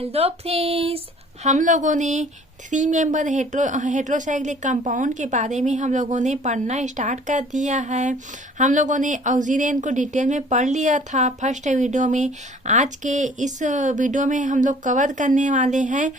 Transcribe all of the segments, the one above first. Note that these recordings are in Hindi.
हेलो फ्रेंड्स, हम लोगों ने 3 मेंबर हेट्रोसाइक्लिक कंपाउंड के बारे में हम लोगों ने पढ़ना स्टार्ट कर दिया है। हम लोगों ने ऑक्सीडेन को डिटेल में पढ़ लिया था फर्स्ट वीडियो में। आज के इस वीडियो में हम लोग कवर करने वाले हैं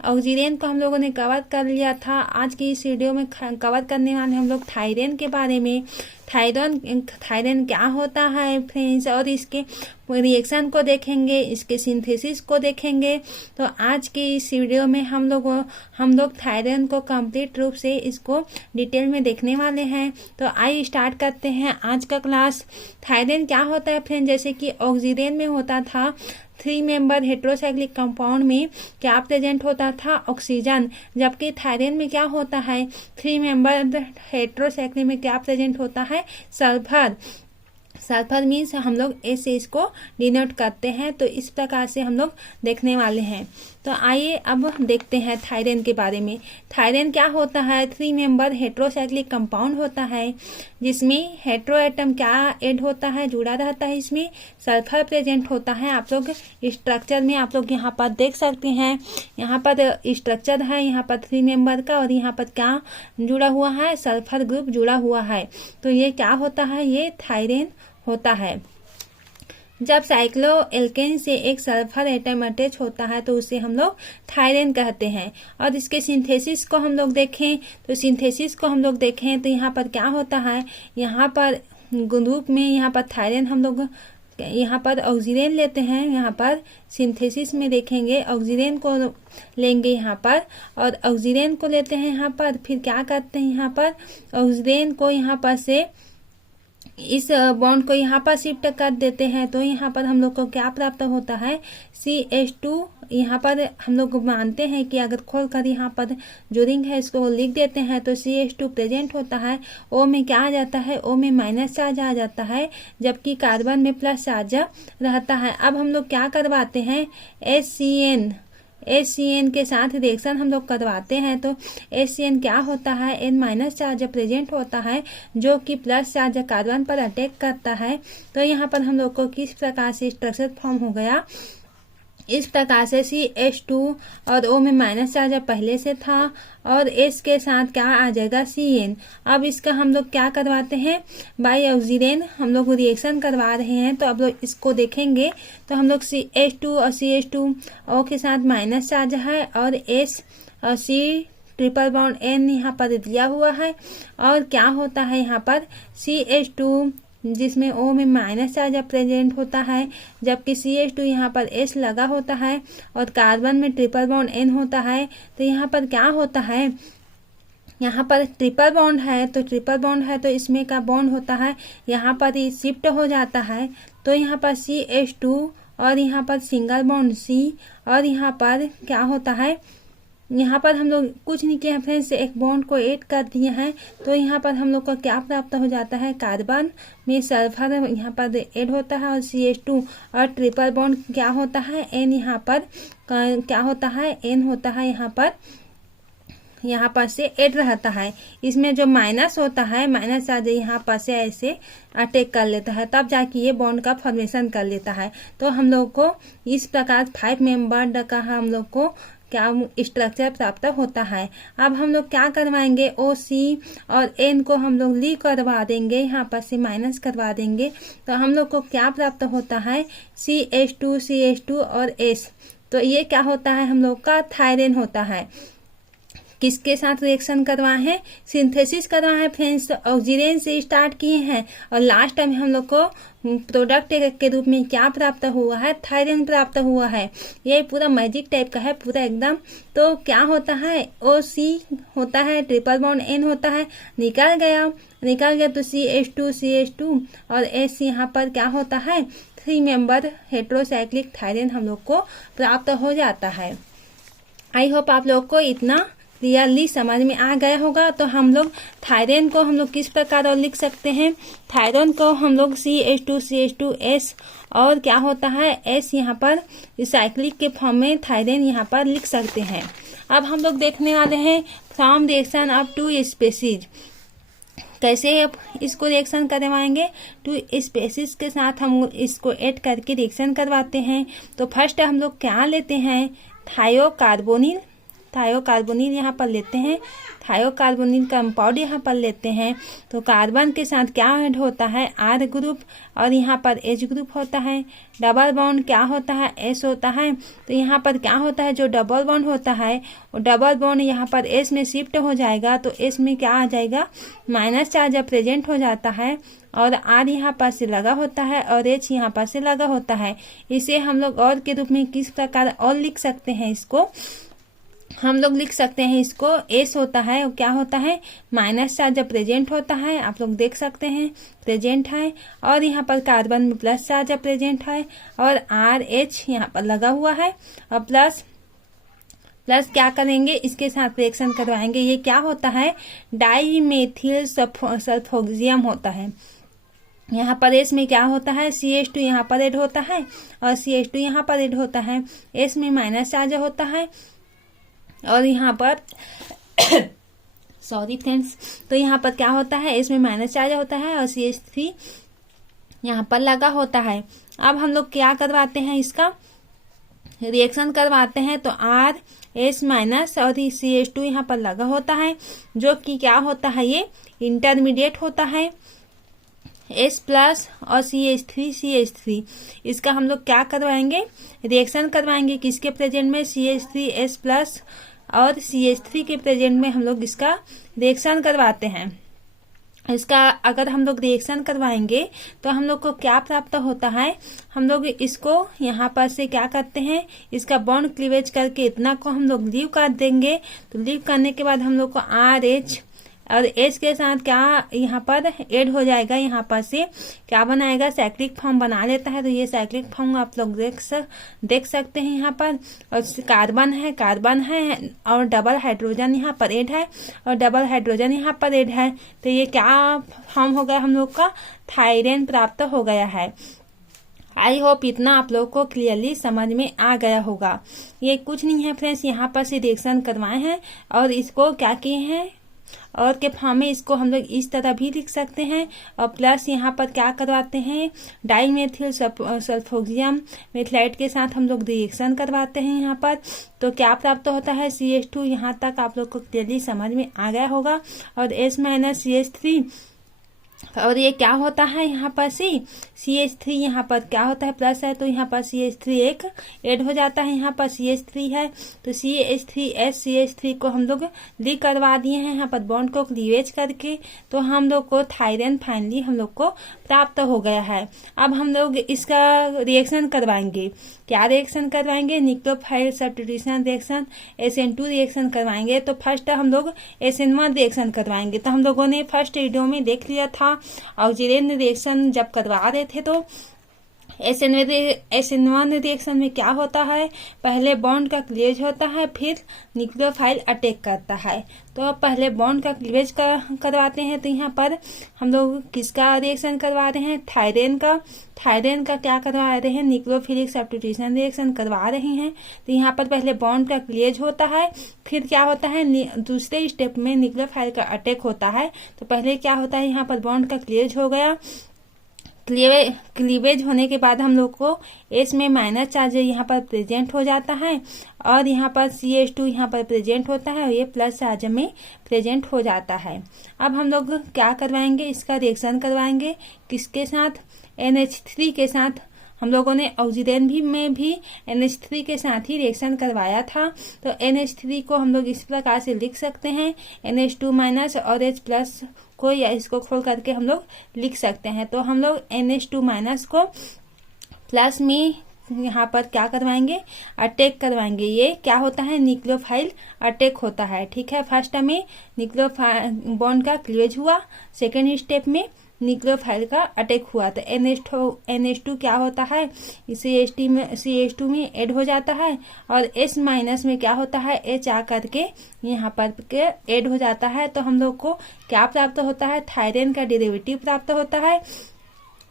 ऑक्सीडेन को हम लोगों ने कवर कर लिया था। आज की इस वीडियो में कवर करने वाले हम लोग थायरेन के बारे में। थायरेन क्या होता है फ्रेंड्स, और इसके रिएक्शन को देखेंगे, इसके सिंथेसिस को देखेंगे। तो आज की इस वीडियो में हम लोग थायरेन को कंप्लीट रूप से इसको डिटेल में देखने वाले हैं। तो आइए स्टार्ट करते हैं आज का क्लास। थायरेन क्या होता है फ्रेंड्स, जैसे कि ऑक्सीडेन में होता था 3 मेंबर हेट्रोसाइक्लिक कंपाउंड में क्या प्रेजेंट होता था, ऑक्सीजन। जबकि थायरेन में क्या होता है, 3 मेंबर हेट्रोसाइक्लिक में क्या प्रेजेंट होता है, सल्फर। सल्फर मीन्स हम लोग एस से इसको डिनोट करते हैं। तो इस प्रकार से हम लोग देखने वाले हैं। तो आइए अब देखते हैं थायरेन के बारे में। थायरेन क्या होता है, 3 मेंबर हेट्रोसाइक्लिक कंपाउंड होता है जिसमें हेट्रो एटम क्या ऐड होता है, जुड़ा रहता है। इसमें सल्फर प्रेजेंट होता है। आप लोग स्ट्रक्चर में आप लोग यहाँ पर देख सकते हैं, यहाँ पर स्ट्रक्चर है, यहाँ पर 3 मेंबर का, और यहाँ पर क्या जुड़ा हुआ है, सल्फर ग्रुप जुड़ा हुआ है। तो ये क्या होता है, ये थायरेन होता है। जब साइक्लोएल्केन से एक सल्फर एटम अटैच होता है तो उसे हम लोग थायरेन कहते हैं। और इसके सिंथेसिस को हम लोग देखें तो यहाँ पर क्या होता है, यहाँ पर ग्रुप में यहाँ पर थायरेन हम लोग यहाँ पर ऑक्सीजन लेते हैं। यहाँ पर सिंथेसिस में देखेंगे ऑक्सीजन को लेंगे यहाँ पर, और ऑक्सीजन को लेते हैं यहाँ पर। फिर क्या करते हैं, यहाँ पर ऑक्सीजन को यहाँ पर से इस बॉन्ड को यहाँ पर शिफ्ट कर देते हैं। तो यहाँ पर हम लोग को क्या प्राप्त होता है, CH2। यहाँ पर हम लोग मानते हैं कि अगर खोल कर यहाँ पर जो रिंग है इसको लिख देते हैं तो CH2 प्रेजेंट होता है। O में क्या आ जाता है, O में माइनस चार्ज आ जाता है, जबकि कार्बन में प्लस चार्ज रहता है। अब हम लोग क्या करवाते हैं, HCN के साथ रिएक्शन हम लोग करवाते हैं। तो HCN क्या होता है, N माइनस चार्ज प्रेजेंट होता है जो कि प्लस चार्ज कार्बन पर अटैक करता है। तो यहाँ पर हम लोग को किस प्रकार से स्ट्रक्चर फॉर्म हो गया, इस प्रकार से CH2 और O में माइनस चार्ज पहले से था, और S के साथ क्या आ जाएगा, CN। अब इसका हम लोग क्या करवाते हैं, बाई ऑक्सीजन हम लोग रिएक्शन करवा रहे हैं। तो अब लोग इसको देखेंगे तो हम लोग CH2 और CH2 O के साथ माइनस चार्ज है, और S और C ट्रिपल बॉन्ड N यहाँ पर दिया हुआ है। और क्या होता है यहाँ पर CH2 जिसमें O में माइनस चार्ज प्रेजेंट होता है, जबकि CH2 यहाँ पर S लगा होता है, और कार्बन में ट्रिपल बॉन्ड N होता है। तो यहाँ पर क्या होता है, यहाँ पर ट्रिपल बॉन्ड है तो इसमें का बॉन्ड होता है यहाँ पर ही शिफ्ट हो जाता है। तो यहाँ पर CH2 और यहाँ पर सिंगल बॉन्ड C, और यहाँ पर क्या होता है, यहाँ पर हम लोग कुछ नहीं किया फ्रेंड्स, एक बॉन्ड को ऐड कर दिए हैं। तो यहाँ पर हम लोग को क्या प्राप्त हो जाता है, कार्बन में सल्फर यहाँ पर ऐड होता है, और CH2 और ट्रिपल बॉन्ड क्या होता है, N यहाँ पर क्या होता है, N होता है यहाँ पर से ऐड रहता है। इसमें जो माइनस होता है, माइनस चार्ज यहाँ पर से ऐसे अटैक कर लेता है, तब जाके ये बॉन्ड का फॉर्मेशन कर लेता है। तो हम लोग को इस प्रकार 5 मेंबर का हम लोग को क्या स्ट्रक्चर प्राप्त होता है। अब हम लोग क्या करवाएंगे, OC और N को हम लोग ली करवा देंगे, यहाँ पर से माइनस करवा देंगे। तो हम लोग को क्या प्राप्त होता है, CH2 और S। तो ये क्या होता है, हम लोग का थायरेन होता है। किसके साथ रिएक्शन करवाए हैं, सिंथेसिस करवाए हैं फ्रेंड्स। ऑक्सीजन से स्टार्ट किए हैं, और लास्ट टाइम हम लोग को प्रोडक्ट के रूप में क्या प्राप्त हुआ है, थायरेन प्राप्त हुआ है। ये पूरा मैजिक टाइप का है पूरा एकदम। तो क्या होता है, OC होता है, ट्रिपल बॉन्ड N होता है, निकल गया तो CH2 और S यहाँ पर क्या होता है, 3 मेंबर हेट्रोसाइक्लिक थायरेन हम लोग को प्राप्त हो जाता है। आई होप आप लोग को इतना क्लियरली समझ में आ गया होगा। तो हम लोग थायरेन को हम लोग किस प्रकार और लिख सकते हैं, थायरेन को हम लोग CH2S और क्या होता है, S यहाँ पर साइक्लिक के फॉर्म में थायरेन यहाँ पर लिख सकते हैं। अब हम लोग देखने वाले हैं फ्रॉम रिएक्शन ऑफ 2 स्पीशीज। कैसे इसको रिएक्शन करवाएंगे, टू स्पेसिस के साथ हम इसको ऐड करके रिएक्शन करवाते हैं। तो फर्स्ट हम लोग क्या लेते हैं, थायोकार्बोनिल यहाँ पर लेते हैं, थायोकार्बोनिल कंपाउंड यहाँ पर लेते हैं। तो कार्बन के साथ क्या ऐड होता है, आर ग्रुप, और यहाँ पर एच ग्रुप होता है। डबल बॉन्ड क्या होता है, एस होता है। तो यहाँ पर क्या होता है, जो डबल बॉन्ड होता है वो डबल बॉन्ड यहाँ पर एस में शिफ्ट हो जाएगा। तो एस में क्या आ जाएगा, माइनस चार्ज प्रेजेंट हो जाता है, और आर यहाँ पर से लगा होता है और एच यहाँ पर से लगा होता है। इसे हम लोग और के रूप में किस प्रकार और लिख सकते हैं, इसको हम लोग लिख सकते हैं, इसको एस होता है और क्या होता है, माइनस चार्ज जब प्रेजेंट होता है, आप लोग देख सकते हैं प्रेजेंट है, और यहाँ पर कार्बन में प्लस चार्ज प्रेजेंट है, और आर एच यहाँ पर लगा हुआ है, और प्लस क्या करेंगे, इसके साथ रिएक्शन करवाएंगे। ये क्या होता है, डाईमेथिल सल्फोक्सियम होता है। यहाँ पर एस में क्या होता है, CH2 यहाँ पर ऐड होता है और CH2 यहाँ पर ऐड होता है। एस में माइनस चार्ज होता है और यहाँ पर सॉरी फ्रेंड्स, तो यहाँ पर क्या होता है, इसमें माइनस चार्ज होता है और CH3 यहाँ पर लगा होता है। अब हम लोग क्या करवाते हैं, इसका रिएक्शन करवाते हैं। तो आर एस माइनस और CH2 यहाँ पर लगा होता है, जो कि क्या होता है, ये इंटरमीडिएट होता है, S प्लस और CH3 इसका हम लोग क्या करवाएंगे, रिएक्शन करवाएंगे। किसके प्रेजेंट में, CH3 S प्लस और CH3 के प्रेजेंट में हम लोग इसका रिएक्शन करवाते हैं। इसका अगर हम लोग रिएक्शन करवाएंगे तो हम लोग को क्या प्राप्त होता है, हम लोग इसको यहाँ पर से क्या करते हैं, इसका बॉन्ड क्लीवेज करके इतना को हम लोग लीव कर देंगे। तो लीव करने के बाद हम लोग को RH और एच के साथ क्या यहाँ पर ऐड हो जाएगा, यहाँ पर से क्या बनाएगा, साइक्लिक फॉर्म बना लेता है। तो ये साइक्लिक फॉर्म आप लोग देख सकते हैं यहाँ पर। और कार्बन है और डबल हाइड्रोजन यहाँ पर ऐड है और डबल हाइड्रोजन यहाँ पर ऐड है। तो ये क्या फॉर्म हो गया, हम लोग का थायरेन प्राप्त हो गया है। आई होप इतना आप लोग को क्लियरली समझ में आ गया होगा। ये कुछ नहीं है फ्रेंड्स, यहाँ पर से रिएक्शन करवाए हैं और इसको क्या किए हैं, और के फॉर्म में इसको हम लोग इस तरह भी लिख सकते हैं। और प्लस यहाँ पर क्या करवाते हैं, डाईमेथिल सल्फोक्सियम मेथिलाइट के साथ हम लोग रिएक्शन करवाते हैं यहाँ पर। तो क्या प्राप्त होता है, CH2 यहाँ तक आप लोग को क्लियरली समझ में आ गया होगा। और S माइनस CH3, और ये क्या होता है, यहाँ पर CH3 यहाँ पर क्या होता है, प्लस है, तो यहाँ पर CH3 एक ऐड हो जाता है, यहाँ पर CH3 है। तो CH3S CH3 को हम लोग लीव करवा दिए हैं यहाँ पर बॉन्ड को क्लीवेज करके। तो हम लोग को थायरेन फाइनली हम लोग को प्राप्त हो गया है। अब हम लोग इसका रिएक्शन करवाएंगे। क्या रिएक्शन करवाएंगे, nucleophile substitution reaction, SN2 reaction करवाएंगे। तो फर्स्ट हम लोग SN1 रिएक्शन करवाएंगे। तो हम लोगों ने फर्स्ट वीडियो में देख लिया था, ऑक्सीजन रिएक्शन जब करवा रहे थे तो SN1 रिएक्शन में क्या होता है, पहले बॉन्ड का क्लीवेज होता है, फिर न्यूक्लियोफाइल अटैक करता है। तो अब पहले बॉन्ड का क्लीवेज करवाते हैं। तो यहाँ पर हम लोग किसका रिएक्शन करवा रहे हैं, थायरेन का क्या करवा रहे हैं, न्यूक्लियोफिलिक सब्स्टिट्यूशन रिएक्शन करवा रहे हैं। तो यहाँ पर पहले बॉन्ड का क्लीवेज होता है, फिर क्या होता है, दूसरे स्टेप में न्यूक्लियोफाइल का अटैक होता है। तो पहले क्या होता है, यहाँ पर बॉन्ड का क्लीवेज हो गया, क्लीवेज होने के बाद हम लोग को एस में माइनस चार्ज यहाँ पर प्रेजेंट हो जाता है और यहाँ पर CH2 यहाँ पर प्रेजेंट होता है और ये प्लस चार्ज में प्रेजेंट हो जाता है। अब हम लोग क्या करवाएंगे, इसका रिएक्शन करवाएंगे किसके साथ, NH3 के साथ। हम लोगों ने ऑक्सीजन में भी NH3 के साथ ही रिएक्शन करवाया था। तो NH3 को हम लोग इस प्रकार से लिख सकते हैं, NH2 माइनस और H प्लस को, या इसको खोल करके हम लोग लिख सकते हैं। तो हम लोग NH2 माइनस को प्लस में यहाँ पर क्या करवाएंगे, अटैक करवाएंगे। ये क्या होता है, न्यूक्लियोफाइल अटैक होता है। ठीक है, फर्स्ट में न्यूक्लियोफाइल बॉन्ड का क्लीवेज हुआ, सेकेंड स्टेप में न्यूक्लियोफाइल का अटैक हुआ। तो NH2 क्या होता है, CH2 में ऐड हो जाता है और S माइनस में क्या होता है, H आ करके यहाँ पर ऐड हो जाता है। तो हम लोग को क्या प्राप्त होता है, थायरेन का डेरिवेटिव प्राप्त होता है।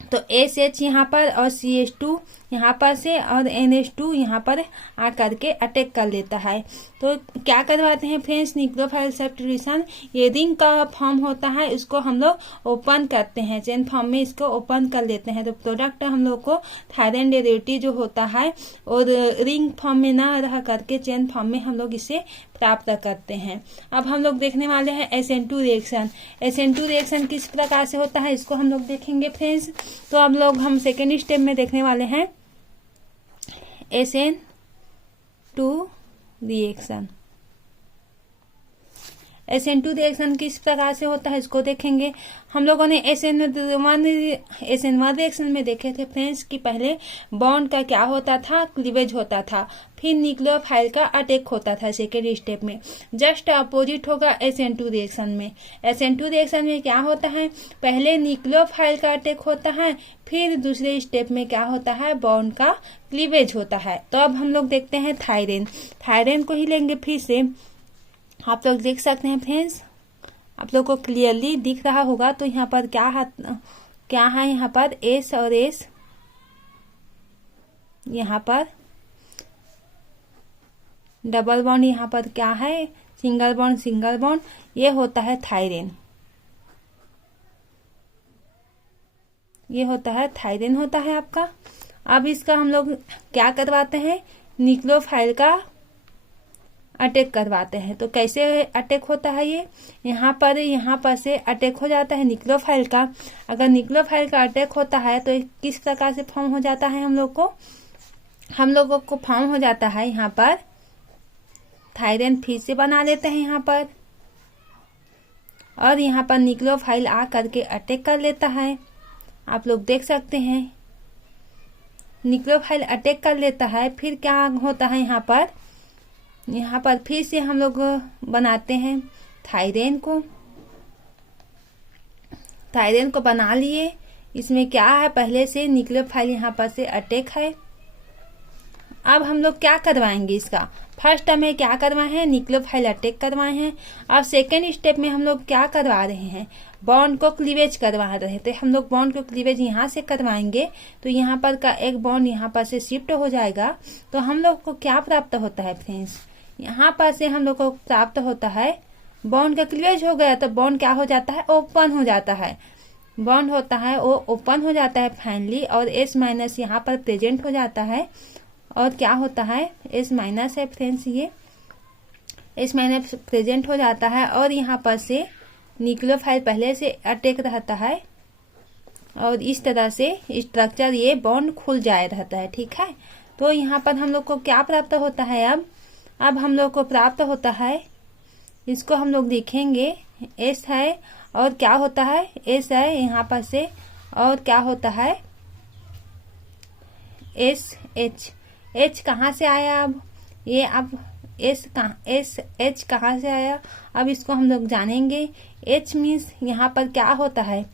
तो SH यहाँ पर और CH2 यहाँ पर से और NH2 यहाँ पर आकर के अटैक कर लेता है। तो क्या करवाते हैं फ्रेंड्स, न्यूक्लियोफाइल सब्स्टिट्यूशन, ये रिंग का फॉर्म होता है, इसको हम लोग ओपन करते हैं, चेन फॉर्म में इसको ओपन कर लेते हैं। तो प्रोडक्ट हम लोग को थायरन डेरिवेटिव जो होता है और रिंग फॉर्म में ना रह करके चेन फॉर्म में हम लोग इसे प्राप्त करते हैं। अब हम लोग देखने वाले हैं SN2 रिएक्शन। SN2 रिएक्शन किस प्रकार से होता है इसको हम लोग देखेंगे फ्रेंड्स। तो अब लोग हम सेकेंड स्टेप में देखने वाले हैं SN2 रिएक्शन। SN2 रिएक्शन किस प्रकार से होता है इसको देखेंगे। हम लोगों ने SN1 रिएक्शन में देखे थे फ्रेंड्स कि पहले बॉन्ड का क्या होता था, क्लीवेज होता था, फिर न्यूक्लियोफाइल का अटैक होता था सेकेंड स्टेप में। जस्ट अपोजिट होगा SN2 रिएक्शन में। SN2 रिएक्शन में क्या होता है, पहले न्यूक्लियोफाइल का अटैक होता है, फिर दूसरे स्टेप में क्या होता है, बॉन्ड का क्लीवेज होता है। तो अब हम लोग देखते हैं थायरेन। थायरेन को ही लेंगे फिर से। आप लोग देख सकते हैं फ्रेंड्स, आप लोग को क्लियरली दिख रहा होगा। तो यहाँ पर क्या है यहाँ पर S और S, यहाँ पर डबल बॉन्ड, यहाँ पर क्या है सिंगल बॉन्ड, ये होता है थायरेन, ये होता है थायरेन होता है आपका। अब इसका हम लोग क्या करवाते हैं, न्यूक्लियोफाइल का अटैक करवाते हैं। तो कैसे अटैक होता है ये, यहाँ पर से अटैक हो जाता है न्यूक्लियोफाइल का। अगर न्यूक्लियोफाइल का अटैक होता है तो किस प्रकार से फॉर्म हो जाता है, हम लोगों को फॉर्म हो जाता है यहाँ पर थायरेन, फिर से बना लेते हैं यहाँ पर, और यहाँ पर न्यूक्लियोफाइल आ करके अटैक कर लेता है। आप लोग देख सकते हैं न्यूक्लियोफाइल अटैक कर लेता है। फिर क्या होता है यहाँ पर फिर से हम लोग बनाते हैं थायरेन को बना लिए। इसमें क्या है, पहले से न्यूक्लियोफाइल यहाँ पर से अटैक है। अब हम लोग क्या करवाएंगे इसका, फर्स्ट में क्या करवाए हैं, न्यूक्लियोफाइल अटैक करवाए हैं। अब सेकेंड स्टेप में हम लोग क्या करवा रहे हैं, बॉन्ड को क्लीवेज करवा रहे थे। हम लोग बॉन्ड को क्लीवेज यहाँ से करवाएंगे तो यहाँ पर का एक बॉन्ड यहाँ पर से शिफ्ट हो जाएगा। तो हम लोग को क्या प्राप्त होता है फ्रेंड्स, यहाँ पर से हम लोग को प्राप्त होता है, बॉन्ड का क्लीवेज हो गया तो बॉन्ड क्या हो जाता है, ओपन हो जाता है। बॉन्ड होता है वो ओपन हो जाता है फाइनली, और S माइनस यहाँ पर प्रेजेंट हो जाता है। और क्या होता है, S माइनस है फ्रेंड्स, ये S माइनस प्रेजेंट हो जाता है। और यहाँ पर से न्यूक्लियोफाइल पहले से अटैक रहता है, और इस तरह से स्ट्रक्चर ये बॉन्ड खुल जाए रहता है। ठीक है, तो यहाँ पर हम लोग को क्या प्राप्त होता है, अब हम लोग को प्राप्त होता है, इसको हम लोग देखेंगे, S है और क्या होता है, S है यहाँ पर से, और क्या होता है H कहाँ से आया, अब ये अब H कहाँ से आया, अब इसको हम लोग जानेंगे। H मीन्स यहाँ पर क्या होता है,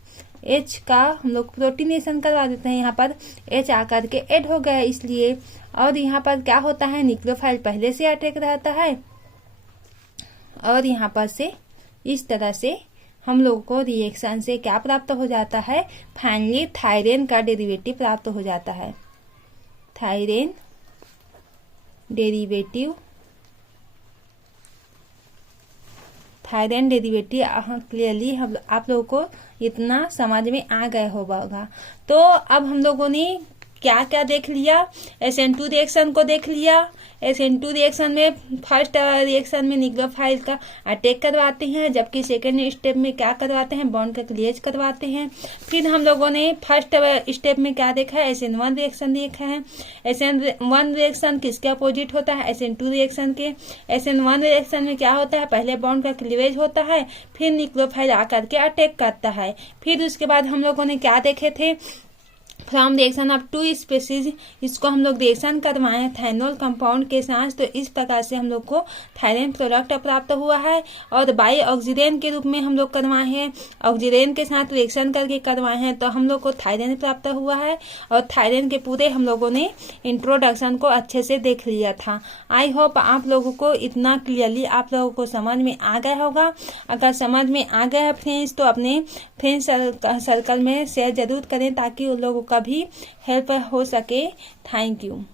H का हम लोग प्रोटीनेशन करवा देते हैं, यहाँ पर H आकर के ऐड हो गया इसलिए। और यहाँ पर क्या होता है, न्यूक्लियोफाइल पहले से अटैक रहता है, और यहाँ पर से इस तरह से हम लोग को रिएक्शन से क्या प्राप्त हो जाता है, फाइनली थायरेन का डेरिवेटिव प्राप्त हो जाता है। थायरेन डेरिवेटिव क्लियरली आप लोगों को इतना समझ में आ गया होगा। तो अब हम लोगों ने क्या क्या देख लिया, SN2 रिएक्शन को देख लिया। SN2 रिएक्शन में फर्स्ट रिएक्शन में न्यूक्लियोफाइल का अटैक करवाते हैं, जबकि सेकेंड स्टेप में क्या करवाते हैं, बॉन्ड का क्लीवेज करवाते हैं। फिर हम लोगों ने फर्स्ट स्टेप में क्या देखा है, SN1 रिएक्शन देखा है। SN1 रिएक्शन किसके अपोजिट होता है, SN2 रिएक्शन के। SN1 रिएक्शन में क्या होता है, पहले बॉन्ड का क्लीवेज होता है, फिर न्यूक्लियोफाइल आकर के अटैक करता है। फिर उसके बाद हम लोगों ने क्या देखे थे, फ्रॉम रिएक्शन ऑफ 2 स्पीसीज, इसको हम लोग रिएक्शन करवाए हैं थायनोल कंपाउंड के साथ। तो इस प्रकार से हम लोग को थायरेन प्रोडक्ट प्राप्त हुआ है। और बाई ऑक्सीडेन के रूप में हम लोग करवाए हैं, ऑक्सीडेन के साथ रिएक्शन करके करवाए हैं, तो हम लोग को थायरेन प्राप्त हुआ है। और थायरेन के पूरे हम लोगों ने इंट्रोडक्शन को अच्छे से देख लिया था। आई होप आप लोगों को इतना क्लियरली आप लोगों को समझ में आ गया होगा। अगर समझ में आ गया है फ्रेंड्स, तो अपने फ्रेंड्स सर्कल में शेयर जरूर करें, ताकि उन लोगों कभी हेल्प हो सके। Thank you.